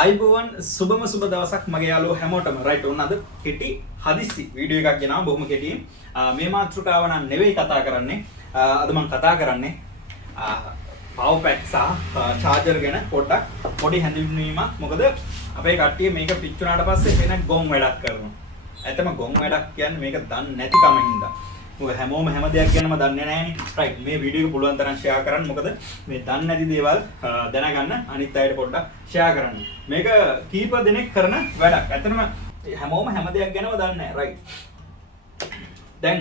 ආයිබෝවන් සුබම සුබ දවසක් මගේ යාළුවෝ හැමෝටම රයිට් ඔන්න අද කෙටි හදිස්සි වීඩියෝ එකක් ගෙනාවා බොහොම කෙටියෙන් මේ මාතෘකාව නම් නෙවෙයි කතා කරන්නේ අද මම කතා කරන්නේ පවර් පැක් සහ චාර්ජර් ගැන පොඩි හැඳින්වීමක් මොකද අපේ කට්ටිය මේක පිච්චුනාට පස්සේ වෙන ගොන් වැඩක් කරනවා ඇත්තම ගොන් වැඩක් කියන්නේ මේක දන්නේ නැතිකම හින්දා මොකද හැමෝම හැම දෙයක් ගැනම දන්නේ නැහැනේ රයිට් මේ වීඩියෝ එක පුළුවන් තරම් ෂෙයා කරන්න මොකද මේ දන්නේ නැති දේවල් දැනගන්න අනිත් අයට පොඩ්ඩක් ෂෙයා කරන්න මේක කීප දෙනෙක් කරන වැඩක් ඇත්තටම හැමෝම හැම දෙයක් ගැනම දන්නේ නැහැ රයිට් දැන්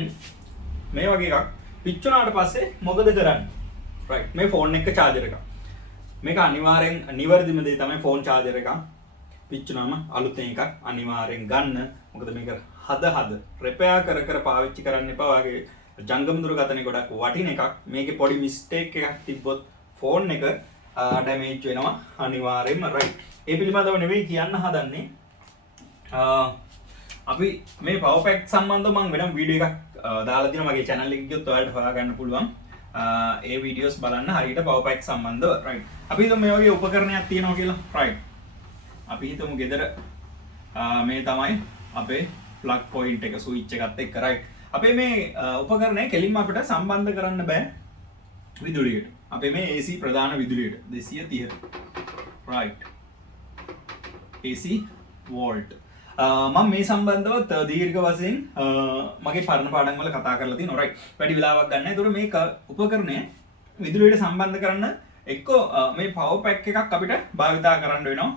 මේ වගේ එකක් පිච්චුනාට පස්සේ මොකද කරන්නේ රයිට් මේ ෆෝන් එක චාර්ජර් එක මේක අනිවාර්යෙන් නිවැරදිම දේ තමයි ෆෝන් චාර්ජර් එක පිච්චුනාම අලුතෙන් එකක් අනිවාර්යෙන් ගන්න මොකද මේක හද රිපෙයාර් කර පාවිච්චි කරන්න එපා වගේ ජංගම දුරකථනයේ ගොඩක් වටින එකක් මේකේ පොඩි මිස්ටේක් එකක් තිබ්බොත් ෆෝන් එක ඩැමේජ් වෙනවා අනිවාර්යෙන්ම රයිට් ඒ පිළිබඳව නෙවෙයි කියන්න හදන්නේ අපි මේ පවර් පැක් සම්බන්ධව මම වෙනම වීඩියෝ එකක් දාලා තියෙනවා මගේ channel එකේ ගියොත් ඔයාලට හොයාගන්න පුළුවන් ඒ වීඩියෝස් බලන්න හරියට පවර් පැක් සම්බන්ධව රයිට් අපි හිතමු මේ වගේ උපකරණයක් තියෙනවා කියලා රයිට් අපි හිතමු ගෙදර මේ තමයි අපේ ප්ලග් පොයින්ට් එක ස්විච් එකත් එක්ක රයිට් අපේ මේ උපකරණය කෙලින්ම අපිට සම්බන්ධ කරන්න බෑ විදුලියට අපේ මේ AC ප්‍රධාන විදුලියට 230 රයිට් AC වෝල්ට් මම මේ සම්බන්ධව දීර්ඝ වශයෙන් මගේ පරණ පාඩම් වල කතා කරලා තියෙනවා රයිට් වැඩි වෙලාවක් ගන්න නැහැ. ඒතකොට මේක උපකරණය විදුලියට සම්බන්ධ කරන්න එක්කෝ මේ පවර් පැක් එකක් අපිට භාවිතා කරන්න වෙනවා.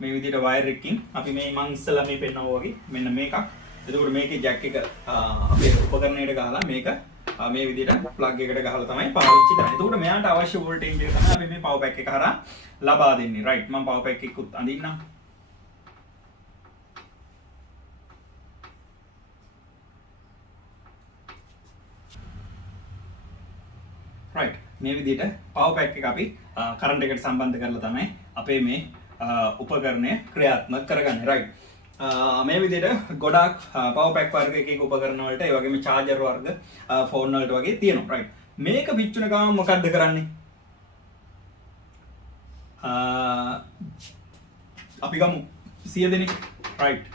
මේ විදිහට වයර් එකකින් අපි මේ මං ඉස්සලා මේ පෙන්නනවා වගේ මෙන්න මේකක්. එතකොට මේකේ ජැක් එක අපේ උපකරණයට ගහලා මේක මේ විදිහට ප්ලග් එකට ගහලා තමයි පාවිච්චි කරන්නේ. එතකොට මෙයාට අවශ්‍ය වෝල්ටේජ් එක තමයි අපි මේ පවර් පැක් එක හරහා ලබා දෙන්නේ. රයිට් මම පවර් පැක් එකකුත් අඳින්නම්. රයිට් මේ විදිහට පවර් පැක් එක අපි කරන්ට් එකට සම්බන්ධ කරලා තමයි අපේ මේ උපකරණය ක්‍රියාත්මක කරගන්නේ රයිට් මේ විදිහට ගොඩාක් පවර් පැක් වර්ග එක එක උපකරණ වලට ඒ වගේම චාර්ජර් වර්ග ෆෝන් වලට වගේ තියෙනවා රයිට් මේක පිච්චුන ගමන් මොකද්ද කරන්නේ අපි ගමු 100 දෙනෙක් රයිට්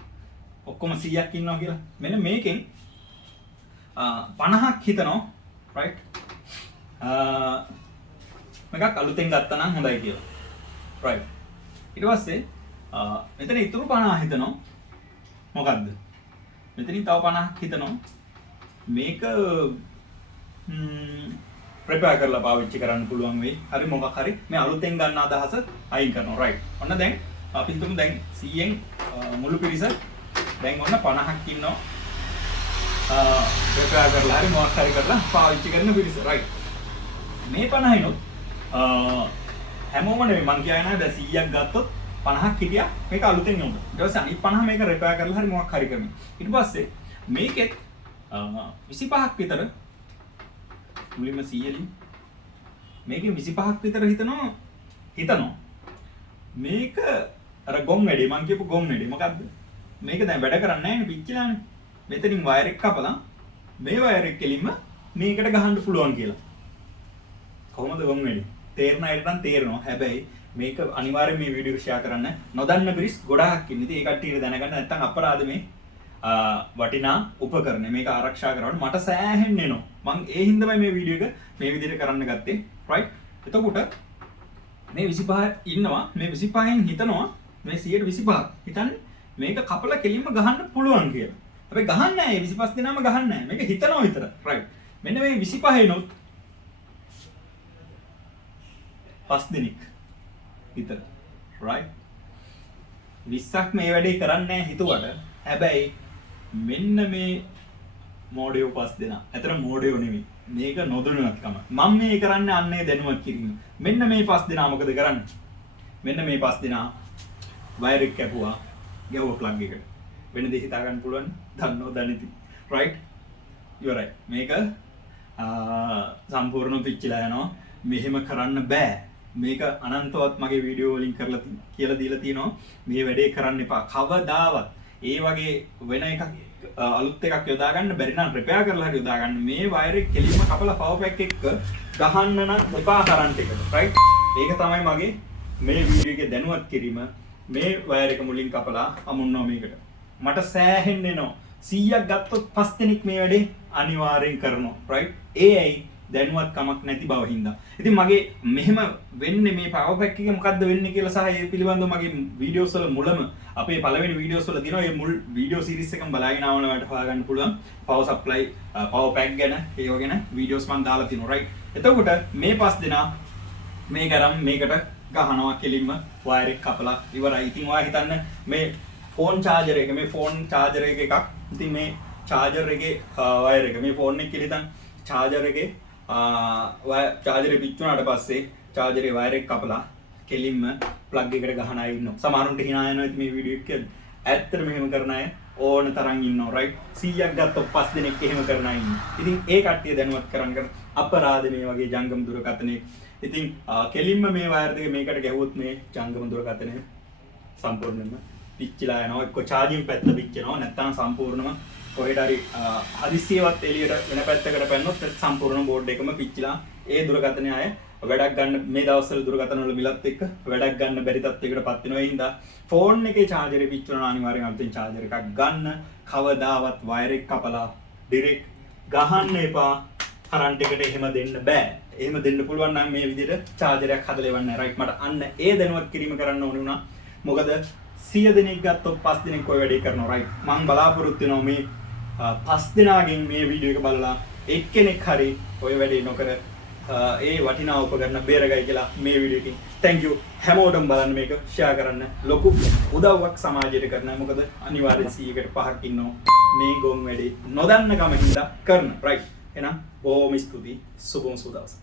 ඔක්කොම 100ක් ඉන්නවා කියලා මෙන්න මේකෙන් 50ක් හිතනවා රයිට් මේකක් අලුතෙන් ගත්තා නම් හොඳයි කියලා රයිට් ඊට පස්සේ මෙතන ඉතුරු 50 හිතනවා මොකද්ද මෙතනින් තව 50ක් හිතනවා මේක ප්‍රෙපෙයාර් කරලා පාවිච්චි කරන්න පුළුවන් වෙයි හරි මොකක් හරි මේ අලුතෙන් ගන්න අදහස අයින් කරනවා රයිට් ඔන්න දැන් අපි හිතමු දැන් 100න් මුළු පිරිස දැන් ඔන්න 50ක් ඉන්නවා ප්‍රෙපෙයාර් කරලා හරි මොකක් හරි කරලා පාවිච්චි කරන පිරිස රයිට් මේ 50 හැමෝම නෙවෙයි මං කියන්නේ නැහැ දැන් 100ක් ගත්තොත් 50ක් හිටියා මේක අලුතෙන් යොමු. ඊට පස්සේ අනිත් 50 මේක රිපෙයාර් කරලා හරි මොකක් හරි කරමු. ඊට පස්සේ මේකෙත් 25ක් විතර මුලින්ම 100 මේකෙන් 25ක් විතර හිතනවා. මේක අර ගොම් වැඩි මං කියපු ගොම් වැඩි මොකද්ද? මේක දැන් වැඩ කරන්නේ නැහැ නේ පිච්චිලානේ. මෙතනින් වයර් එක කපලා මේ වයර් එක කෙලින්ම මේකට ගහන්න පුළුවන් කියලා. කොහොමද ගොම් වැඩි? තේරෙන අයට නම් තේරෙනවා. හැබැයි මේක අනිවාර්යෙන් මේ වීඩියෝ එක ෂෙයා කරන්න. නොදන්න පිරිස් ගොඩාක් ඉන්නේ. ඉතින් ඒ කට්ටියට දැනගන්න නැත්නම් අපරාධ මේ වටිනා උපකරණ මේක ආරක්ෂා කරවන්න මට සෑහෙන්න එනවා. මම ඒ හින්දාමයි මේ වීඩියෝ එක මේ විදිහට කරන්න ගත්තේ. රයිට්. එතකොට මේ 25 ඉන්නවා. මේ 25න් හිතනවා මේ 125ක්. හිතන්නේ මේක කපලා කෙලින්ම ගහන්න පුළුවන් කියලා. හැබැයි ගහන්නේ නැහැ. 25 දෙනාම ගහන්නේ නැහැ. මේක හිතනවා විතර. රයිට්. මෙන්න මේ 25 එනොත් 5 දෙනෙක් විතර රයිට් 20ක් මේ වැඩේ කරන්නේ නැහැ හිතුවට හැබැයි මෙන්න මේ මොඩියෝ 5 දෙනා. ඇතර මොඩියෝ නෙමෙයි. මේක නොදැනුවත්කම. මම මේ කරන්නේ අන්නේ දැනුවත් කිරීම. මෙන්න මේ 5 දෙනා මොකද කරන්නේ? මෙන්න මේ 5 දෙනා වයර් එක කැපුවා ගැහුවා ප්ලග් එකට. වෙන දේ හිතා ගන්න පුළුවන්. දන්නව දනිති. රයිට්? ඉවරයි. මේක සම්පූර්ණ පිච්චිලා යනවා. මෙහෙම කරන්න බෑ. මේක අනන්තවත් මගේ වීඩියෝ වලින් කරලා කියලා දීලා තියෙනවා මේ වැඩේ කරන්න එපා කවදාවත් ඒ වගේ වෙන එකක් අලුත් එකක් යොදා ගන්න බැරි නම් රිපෙයාර් කරලා හරි යොදා ගන්න මේ වයර් එක කෙලින්ම කපලා පවර් පැක් එක ගහන්න නම් එපා කරන්ට් එකට රයිට් ඒක තමයි මගේ මේ වීඩියෝ එකේ දැනුවත් කිරීම මේ වයර් එක මුලින් කපලා අමුන්නවා මේකට. මට සෑහෙන්න එනවා. 100ක් ගත්තොත් 5 දෙනෙක් මේ වැඩේ අනිවාර්යෙන් කරනවා. right? ඒ ඇයි දැනුවත් කමක් නැති බව හින්දා. ඉතින් මගේ මෙහෙම වෙන්නේ මේ power pack එකේ මොකද්ද වෙන්නේ කියලා සහ ඒ පිළිබඳව මගේ වීඩියෝස් වල මුලම අපේ පළවෙනි වීඩියෝස් වල දිනවා මේ මුල් වීඩියෝ සීරීස් එකම බලාගෙන ආවම ඔයාලට හොයාගන්න පුළුවන් power supply power pack ගැන ඒව ගැන වීඩියෝස් මම දාලා තිනවා right. එතකොට මේ 5 දෙනා මේ කරම් මේකට ගහනවා කෙලින්ම වයර් එක කපලා ඉවරයි. ඉතින් ඔයා හිතන්න මේ ෆෝන් charger එක මේ ෆෝන් charger එකක්. ඉතින් මේ charger එකේ වයර් එක මේ ෆෝන් එක කියලා හිතන්න charger එකේ charger එක පිච්චුණාට පස්සේ charger එකේ වයර් එක කපලා කෙලින්ම plug එකට ගහන අය ඉන්නවා. සමහරුන්ට hina යනවා ඉතින් මේ වීඩියෝ එක කියන්නේ. ඇත්තටම එහෙම කරන අය ඕන තරම් ඉන්නවා right. 100ක් ගත්තොත් 5 දෙනෙක් එහෙම කරන අය ඉන්නවා. ඉතින් ඒ කට්ටිය දැනුවත් කරන්න අපරාධ මේ වගේ ජංගම දුරකථනයේ. ඉතින් කෙලින්ම මේ වයර් දෙක මේකට ගැහුවොත් මේ ජංගම දුරකථනය සම්පූර්ණයෙන්ම පිච්චිලා යනවා. එක්ක charging පැත්ත පිච්චෙනවා නැත්නම් සම්පූර්ණම කොහෙට හරි හදිස්සියවත් එළියට වෙන පැත්තකට පැන්නොත් සම්පූර්ණ බෝඩ් එකම පිච්චිලා ඒ දුරකථනය ආය වැඩක් ගන්න මේ දවස්වල දුරකථන වල මිලත් එක්ක වැඩක් ගන්න බැරි තත්යකටපත් වෙනවා. ඒ හින්දා ෆෝන් එකේ charger එක පිච්චුණා අනිවාර්යෙන් අලුතෙන් charger එකක් ගන්න. කවදාවත් වයර් එක කපලා ඩිරෙක්ට් ගහන්න එපා. කරන්ට් එකට එහෙම දෙන්න බෑ. එහෙම දෙන්න පුළුවන් නම් මේ විදිහට charger එකක් හදලා එවන්න right. මට අන්න ඒ දැනුවත් කිරීම කරන්න ඕනේ වුණා. මොකද 100 දෙනෙක් ගත්තොත් 5 දෙනෙක් ඔය වැඩේ කරනවා right. මම බලාපොරොත්තු වෙනවා මේ 5 දෙනාගෙන් මේ වීඩියෝ එක බලලා එක්කෙනෙක් හරි ඔය වැඩේ නොකර ඒ වටිනා උපකරණ බේරගයි කියලා මේ වීඩියෝ එකකින් thank you හැමෝටම බලන්න මේක share කරන්න ලොකු උදව්වක් සමාජයට කරන්න. මොකද අනිවාර්යෙන් 100කට 5ක් ඉන්නවා මේ ගොන් වැඩේ නොදන්න කම හින්දා කරන right. එහෙනම් බොහොම ස්තුතියි. සුබම සුබ දවසක්.